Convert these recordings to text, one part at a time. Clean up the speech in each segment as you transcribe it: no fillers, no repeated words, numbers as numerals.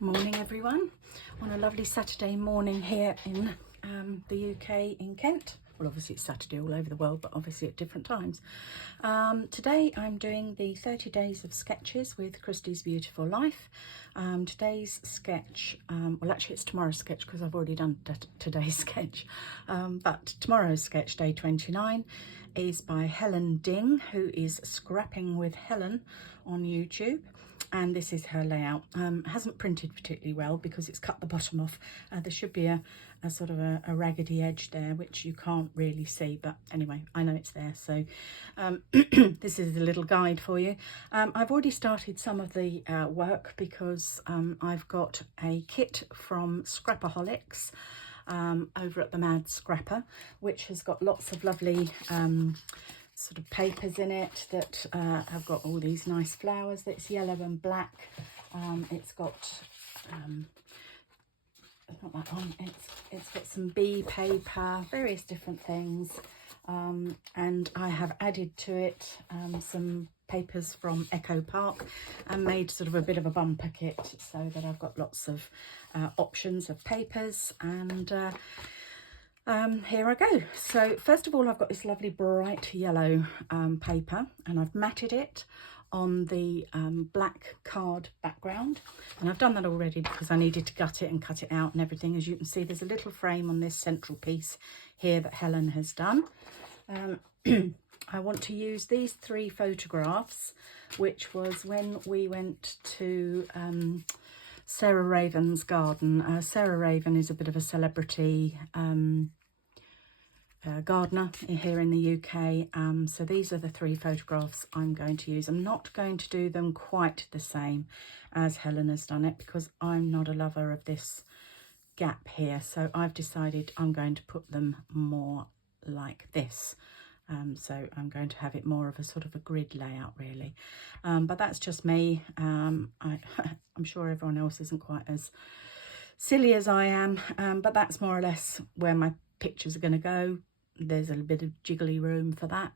Morning everyone, on a lovely Saturday morning here in the UK in Kent. Well, obviously it's Saturday all over the world, but obviously at different times. Today I'm doing the 30 days of sketches with Christy's Beautiful Life. Today's sketch, well actually it's tomorrow's sketch because I've already done today's sketch, but tomorrow's sketch, day 29, is by Helen Ding, who is Scrapping with Helen on YouTube. And this is her layout. Hasn't printed particularly well because it's cut the bottom off. There should be a sort of a raggedy edge there, which you can't really see, but anyway, I know it's there. So this is a little guide for you. I've already started some of the work because I've got a kit from Scrapaholics over at the Mad Scrapper, which has got lots of lovely sort of papers in it that have got all these nice flowers. That's yellow and black. It's got not that one. It's got some bee paper, various different things, and I have added to it some papers from Echo Park and made sort of a bit of a bumper kit so that I've got lots of options of papers. And here I go. So first of all, I've got this lovely bright yellow paper, and I've matted it on the black card background, and I've done that already because I needed to gut it and cut it out and everything. As you can see, there's a little frame on this central piece here that Helen has done. I want to use these 3 photographs, which was when we went to Sarah Raven's garden. Sarah Raven is a bit of a celebrity gardener here in the UK. So these are the 3 photographs I'm going to use. I'm not going to do them quite the same as Helen has done it because I'm not a lover of this gap here. So I've decided I'm going to put them more like this. So I'm going to have it more of a sort of a grid layout really, but that's just me. I'm sure everyone else isn't quite as silly as I am, but that's more or less where my pictures are going to go. There's a little bit of jiggly room for that.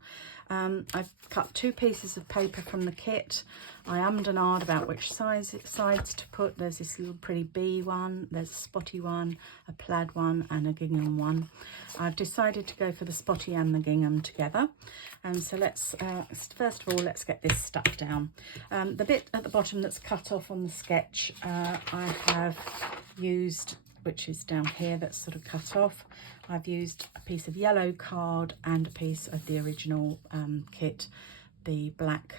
I've cut 2 pieces of paper from the kit. I ummed and ahed about which sides to put. There's this little pretty bee one, there's a spotty one, a plaid one and a gingham one. I've decided to go for the spotty and the gingham together. And so let's, first of all, let's get this stuck down. The bit at the bottom that's cut off on the sketch, I have used, which is down here, that's sort of cut off. I've used a piece of yellow card and a piece of the original kit, the black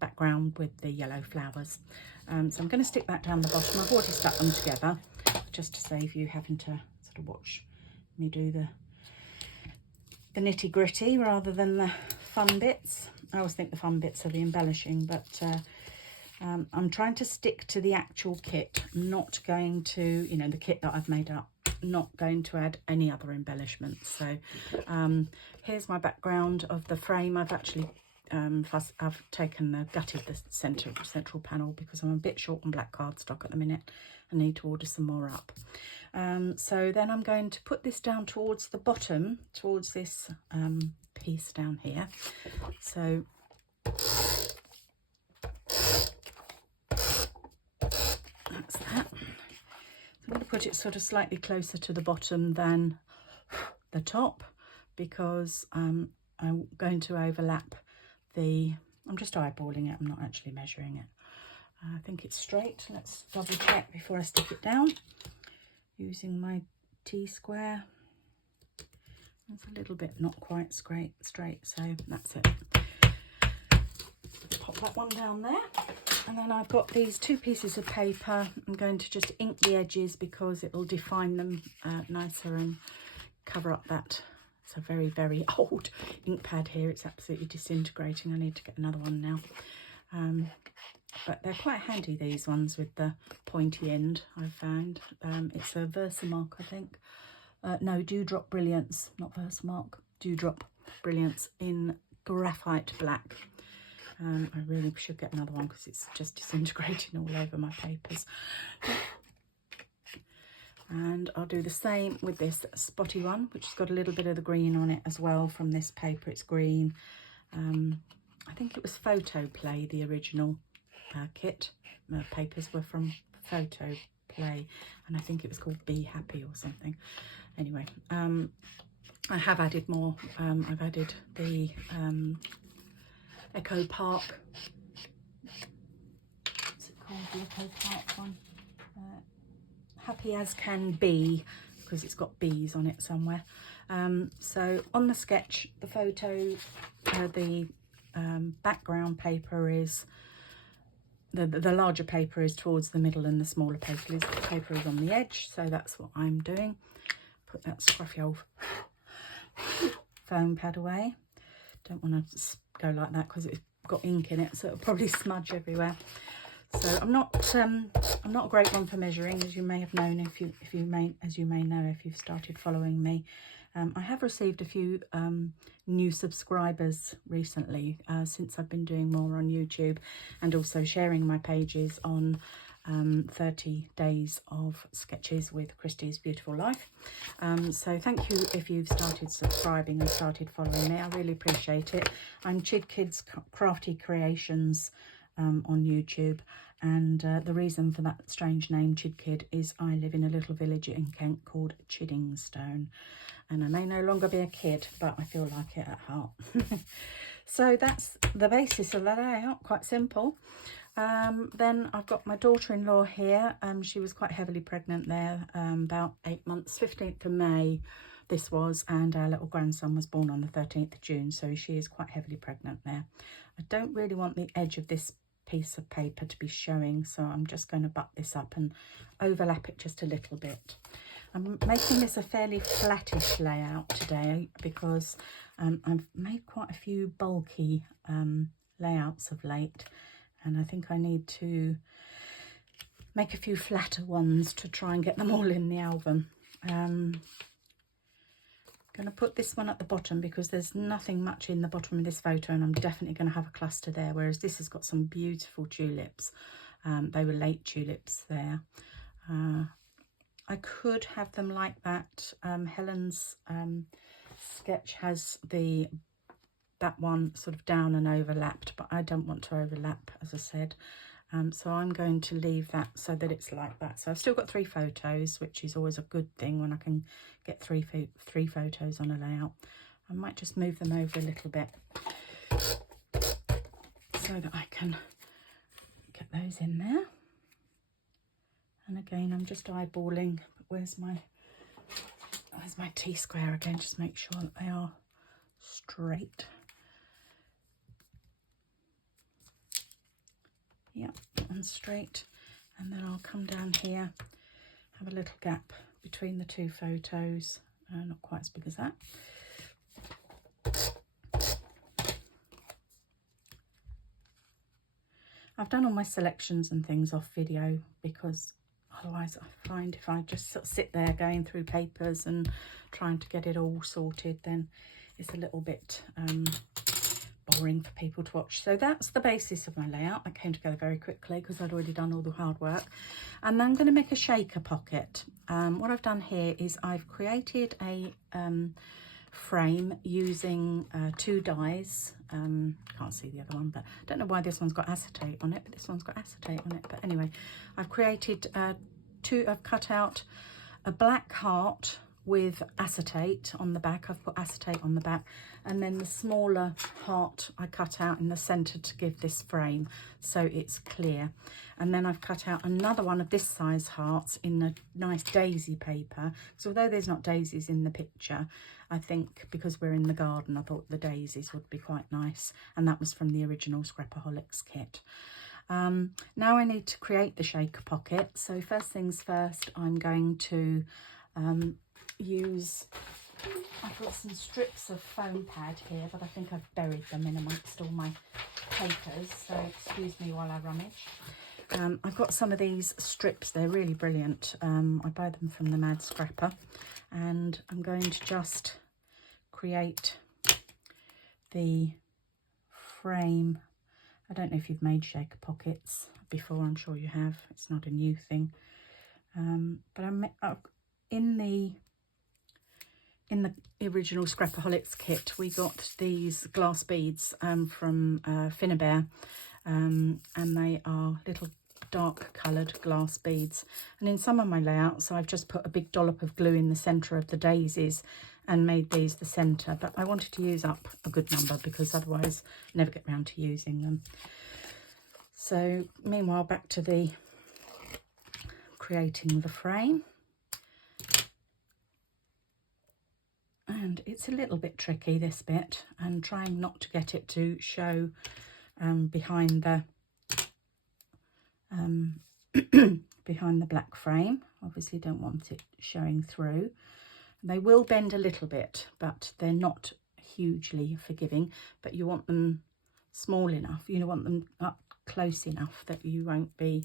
background with the yellow flowers. So I'm going to stick that down the bottom. I've already stuck them together just to save you having to sort of watch me do the nitty gritty rather than the fun bits. I always think the fun bits are the embellishing, but I'm trying to stick to the actual kit, not going to, you know, the kit that I've made up, not going to add any other embellishments. So here's my background of the frame. I've actually I've gutted the central panel because I'm a bit short on black cardstock at the minute. I need to order some more up. So then I'm going to put this down towards the bottom, towards this piece down here. So that's that. I'm going to put it sort of slightly closer to the bottom than the top because I'm going to overlap the, I'm just eyeballing it, I'm not actually measuring it. I think it's straight. Let's double check before I stick it down using my T-square. It's a little bit not quite straight, so that's it. Pop that one down there. And then I've got these 2 pieces of paper. I'm going to just ink the edges because it will define them nicer and cover up that. It's a very, very old ink pad here. It's absolutely disintegrating. I need to get another one now. But they're quite handy, these ones with the pointy end, I've found. It's a Versamark, I think. No, Dewdrop Brilliance, not Versamark. Dewdrop Brilliance in graphite black. I really should get another one because it's just disintegrating all over my papers. And I'll do the same with this spotty one, which has got a little bit of the green on it as well from this paper. It's green. I think it was Photo Play, the original kit. Papers were from photo play, and I think it was called Be Happy or something. Anyway, I have added more. I've added the Echo Park. What's it called? The Echo Park one. Happy as Can Be, because it's got bees on it somewhere. So on the sketch, the photo, the background paper is, the larger paper is towards the middle and the smaller paper is on the edge. So that's what I'm doing. Put that scruffy old foam pad away. Don't want to go like that because it's got ink in it, so it'll probably smudge everywhere. So I'm not a great one for measuring, as you may have known as you may know if you've started following me. I have received a few new subscribers recently since I've been doing more on YouTube, and also sharing my pages on 30 days of sketches with Christy's Beautiful Life. So thank you if you've started subscribing and started following me. I really appreciate it. I'm Chid Kids Crafty Creations on YouTube, and the reason for that strange name, Chid Kid, is I live in a little village in Kent called Chiddingstone, and I may no longer be a kid, but I feel like it at heart. So that's the basis of that layout, quite simple. Then I've got my daughter-in-law here. She was quite heavily pregnant there, about 8 months, 15th of May this was, and our little grandson was born on the 13th of June, so she is quite heavily pregnant there. I don't really want the edge of this piece of paper to be showing, so I'm just going to butt this up and overlap it just a little bit. I'm making this a fairly flattish layout today because I've made quite a few bulky layouts of late, and I think I need to make a few flatter ones to try and get them all in the album. Going to put this one at the bottom because there's nothing much in the bottom of this photo, and I'm definitely going to have a cluster there, whereas this has got some beautiful tulips. They were late tulips there. I could have them like that. Helen's sketch has that one sort of down and overlapped, but I don't want to overlap, as I said. So I'm going to leave that so that it's like that. So I've still got 3 photos, which is always a good thing when I can get three photos on a layout. I might just move them over a little bit so that I can get those in there. And again, I'm just eyeballing. Where's my T-square again? Just make sure that they are straight. Yep, and straight, and then I'll come down here, have a little gap between the 2 photos, not quite as big as that. I've done all my selections and things off video because otherwise I find if I just sort of sit there going through papers and trying to get it all sorted, then it's a little bit boring for people to watch. So that's the basis of my layout. That came together very quickly because I'd already done all the hard work. And I'm going to make a shaker pocket. What I've done here is I've created a frame using 2 dies. Can't see the other one, but I don't know why this one's got acetate on it, but this one's got acetate on it. But anyway, I've created I've cut out a black heart with acetate on the back. I've put acetate on the back, and then the smaller heart I cut out in the center to give this frame so it's clear. And then I've cut out another one of this size hearts in a nice daisy paper. So although there's not daisies in the picture, I think because we're in the garden, I thought the daisies would be quite nice, and that was from the original Scrapaholics kit. Now I need to create the shaker pocket. So first things first, I'm going to I've got some strips of foam pad here, but I think I've buried them in amongst all my papers, so excuse me while I rummage. I've got some of these strips, they're really brilliant. I buy them from the Mad Scrapper, and I'm going to just create the frame. I don't know if you've made shaker pockets before, I'm sure you have, it's not a new thing. But in the original Scrapaholics kit, we got these glass beads from Finnabair, and they are little dark coloured glass beads. And in some of my layouts, I've just put a big dollop of glue in the centre of the daisies and made these the centre. But I wanted to use up a good number because otherwise I never get round to using them. So meanwhile, back to the creating the frame. And it's a little bit tricky, this bit, and trying not to get it to show behind the behind the black frame. Obviously don't want it showing through. They will bend a little bit, but they're not hugely forgiving, but you want them small enough, you want them up close enough that you won't be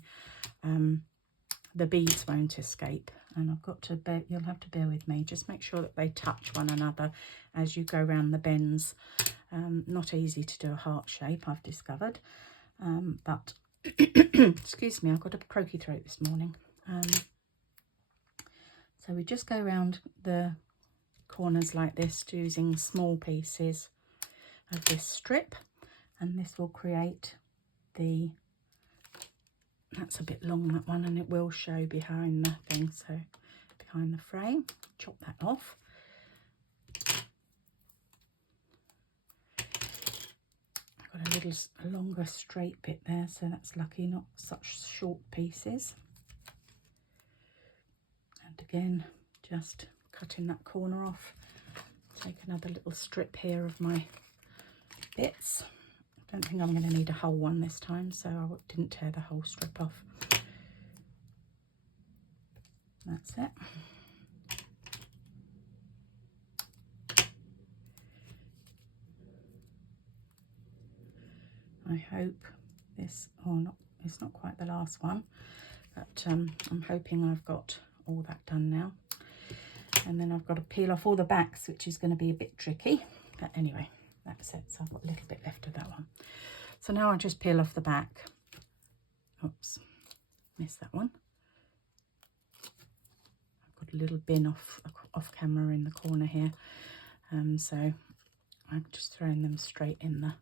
the beads won't escape. And I've got to bear, you'll have to bear with me, just make sure that they touch one another as you go around the bends. Not easy to do a heart shape, I've discovered, but excuse me, I've got a croaky throat this morning. So we just go around the corners like this, using small pieces of this strip, and this will create the, that's a bit long, that one, and it will show behind the thing, so behind the frame. Chop that off. I've got a longer straight bit there, so that's lucky, not such short pieces. And again, just cutting that corner off. Take another little strip here of my bits. I don't think I'm going to need a whole one this time, so I didn't tear the whole strip off. That's it. I hope this, or not, it's not quite the last one, but I'm hoping I've got all that done now. And then I've got to peel off all the backs, which is going to be a bit tricky, but anyway, that's it. So I've got a little bit left of that one. So now I just peel off the back. Oops, missed that one. I've got a little bin off camera in the corner here, so I'm just throwing them straight in the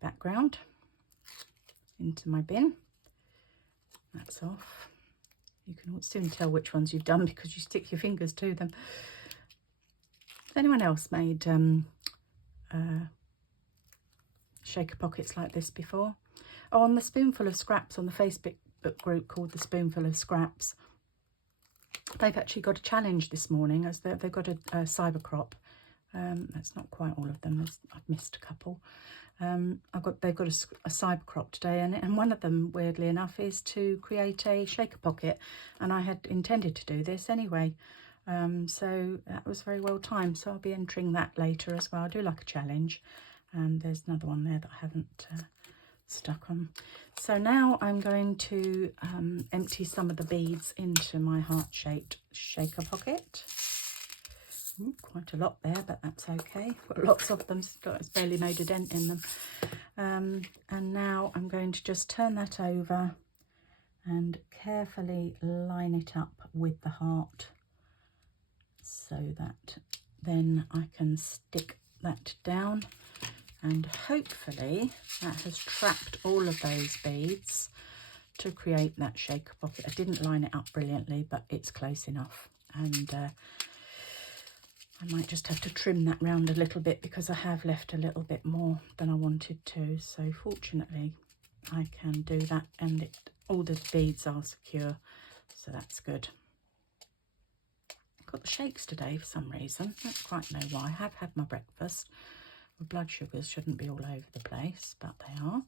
background into my bin. That's off. You can soon tell which ones you've done because you stick your fingers to them. Has anyone else made shaker pockets like this before? Oh, on the Spoonful of Scraps, on the Facebook group called the Spoonful of Scraps, they've actually got a challenge this morning, as they've got a cyber crop. That's not quite all of them, I've missed a couple. They've got a cyber crop today, and one of them, weirdly enough, is to create a shaker pocket, and I had intended to do this anyway, so that was very well timed. So I'll be entering that later as well. I do like a challenge, and there's another one there that I haven't stuck on. So now I'm going to empty some of the beads into my heart-shaped shaker pocket. Quite a lot there, but that's okay. I've got lots of them, so it's barely made a dent in them. And now I'm going to just turn that over and carefully line it up with the heart, so that then I can stick that down, and hopefully that has trapped all of those beads to create that shaker pocket. I didn't line it up brilliantly, but it's close enough, and I might just have to trim that round a little bit because I have left a little bit more than I wanted to. So fortunately I can do that, and all the beads are secure, so that's good. I've got the shakes today for some reason. I don't quite know why. I have had my breakfast. My blood sugars shouldn't be all over the place, but they are.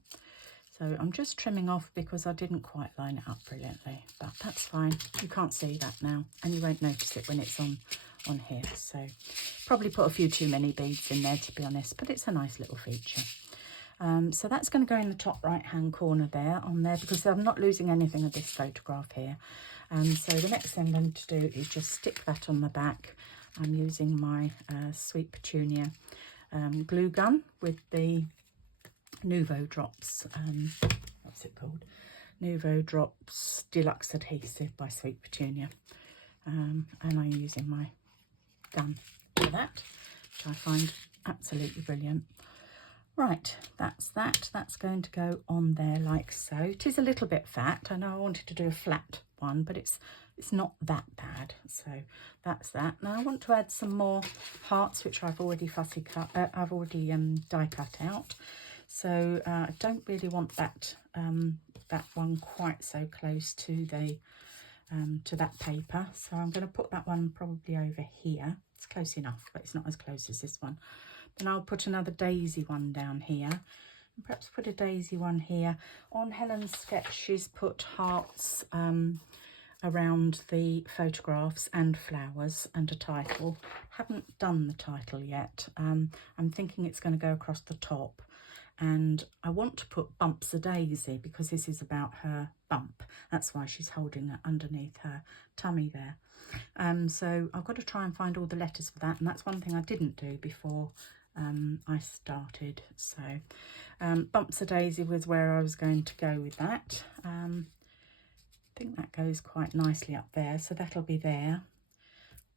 So I'm just trimming off because I didn't quite line it up brilliantly, but that's fine. You can't see that now, and you won't notice it when it's on here. So probably put a few too many beads in there, to be honest, but it's a nice little feature. So that's going to go in the top right hand corner there, on there, because I'm not losing anything of this photograph here. So the next thing I'm going to do is just stick that on the back. I'm using my Sweet Petunia glue gun with the Nouveau Drops, what's it called? Nouveau Drops Deluxe Adhesive by Sweet Petunia. And I'm using my gun for that, which I find absolutely brilliant. Right, that's that. That's going to go on there like so. It is a little bit fat. I know I wanted to do a flat one, but it's not that bad. So that's that. Now I want to add some more hearts, which I've already fussy cut. I've already die cut out. So I don't really want that that one quite so close to the to that paper. So I'm going to put that one probably over here. It's close enough, but it's not as close as this one. Then I'll put another daisy one down here, and perhaps put a daisy one here. On Helen's sketch, she's put hearts around the photographs and flowers and a title. Haven't done the title yet. I'm thinking it's going to go across the top, and I want to put Bumps a Daisy because this is about her bump. That's why she's holding it underneath her tummy there. So I've got to try and find all the letters for that, and that's one thing I didn't do before I started. So Bumps a Daisy was where I was going to go with that. I think that goes quite nicely up there, so that'll be there.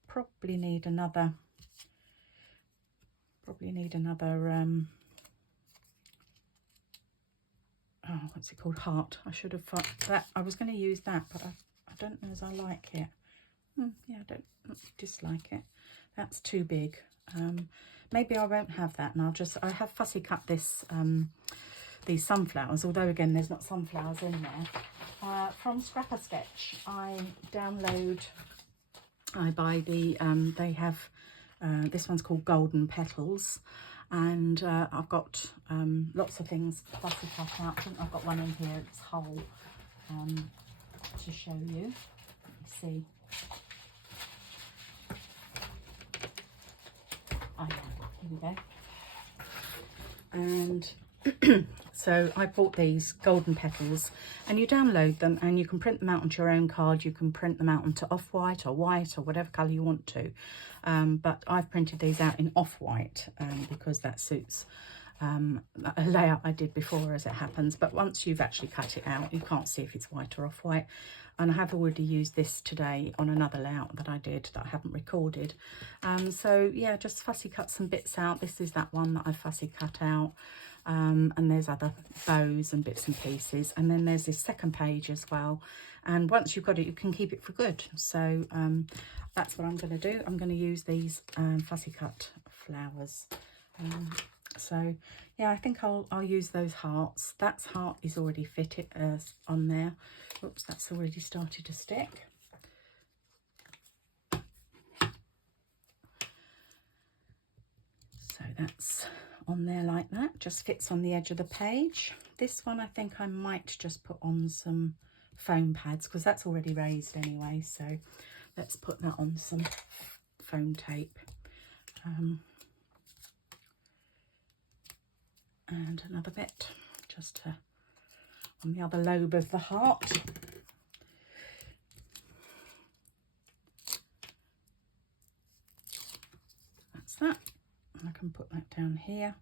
Probably need another oh, what's it called, heart. I should have thought that. I was going to use that, but I don't know as I like it. Yeah, I don't dislike it. That's too big. Maybe I won't have that, and I have fussy cut this these sunflowers, although again there's not sunflowers in there. From Scrapper Sketch, I buy the they have this one's called Golden Petals, and I've got lots of things fussy cut out. I think I've got one in here, it's whole, to show you. Let me see. Oh yeah, here we go. And so I bought these Golden Petals, and you download them and you can print them out onto your own card. You can print them out onto off-white or white or whatever colour you want to. But I've printed these out in off-white because that suits a layout I did before, as it happens. But once you've actually cut it out, you can't see if it's white or off-white. And I have already used this today on another layout that I did that I haven't recorded. So yeah, just fussy cut some bits out. This is that one that I fussy cut out. And there's other bows and bits and pieces. And then there's this second page as well. And once you've got it, you can keep it for good. So that's what I'm going to do. I'm going to use these fussy cut flowers. So yeah, I think I'll use those hearts. That heart is already fitted on there. Oops, that's already started to stick. So that's on there like that, just fits on the edge of the page. This one I think I might just put on some foam pads because that's already raised anyway, so let's put that on some foam tape. And another bit just on the other lobe of the heart. That's that. I can put that down here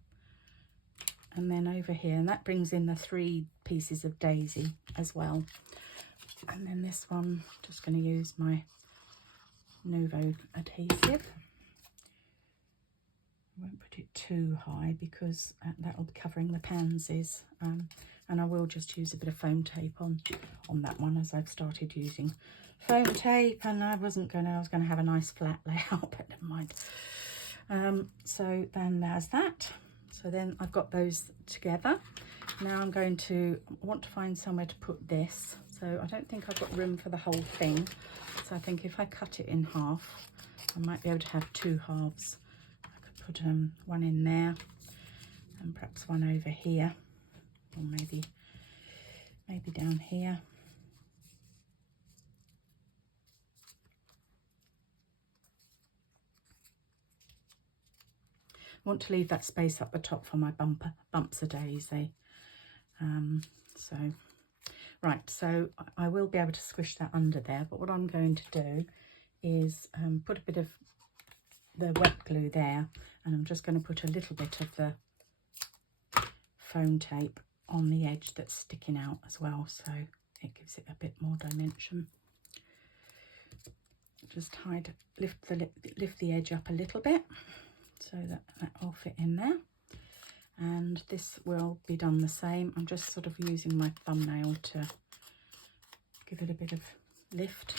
and then over here, and that brings in the 3 pieces of daisy as well. And then this one, just going to use my Nuvo adhesive. I won't put it too high because that will be covering the pansies, and I will just use a bit of foam tape on that one, as I've started using foam tape, and I was going to have a nice flat layout, but never mind. So then there's that. So then I've got those together. Now I want to find somewhere to put this. So I don't think I've got room for the whole thing. So I think if I cut it in half, I might be able to have 2 halves. I could put one in there and perhaps one over here, or maybe down here. I want to leave that space up the top for my bumps a daisy. So I will be able to squish that under there, but what I'm going to do is put a bit of the wet glue there, and I'm just going to put a little bit of the foam tape on the edge that's sticking out as well, so it gives it a bit more dimension. Just lift the edge up a little bit so that will fit in there, and this will be done the same. I'm just sort of using my thumbnail to give it a bit of lift,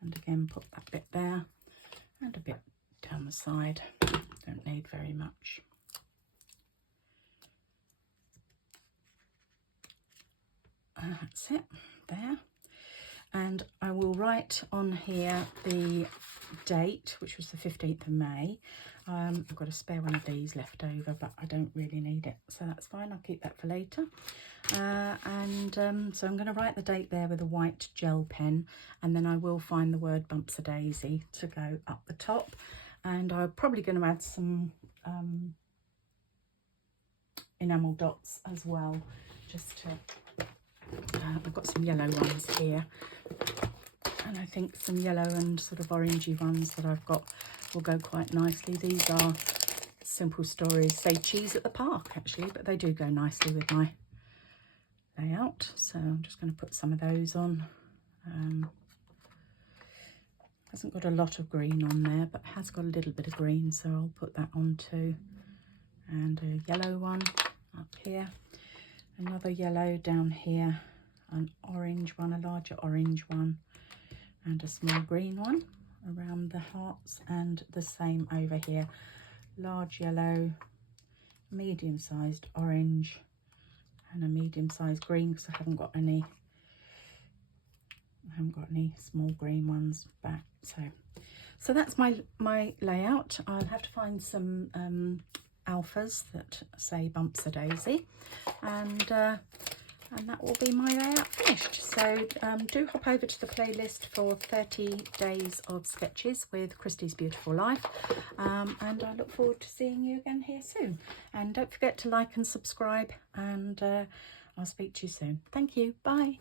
and again put that bit there and a bit down the side. Don't need very much. That's it there, and I will write on here the date, which was the 15th of May. I've got a spare one of these left over, but I don't really need it, so that's fine. I'll keep that for later. So I'm going to write the date there with a white gel pen, and then I will find the word Bumps a Daisy to go up the top, and I'm probably going to add some enamel dots as well, just to I've got some yellow ones here, and I think some yellow and sort of orangey ones that I've got will go quite nicely. These are Simple Stories Say Cheese at the Park, actually, but they do go nicely with my layout. So I'm just going to put some of those on. Hasn't got a lot of green on there, but has got a little bit of green, so I'll put that on too. And a yellow one up here, another yellow down here, an orange one, a larger orange one, and a small green one around the hearts, and the same over here, large yellow, medium-sized orange, and a medium-sized green, because I haven't got any small green ones back. So that's my layout. I'll have to find some alphas that say Bumps a Daisy, and that will be my layout finished. So do hop over to the playlist for 30 days of sketches with Christy's Beautiful Life, and I look forward to seeing you again here soon. And don't forget to like and subscribe, and I'll speak to you soon. Thank you. Bye.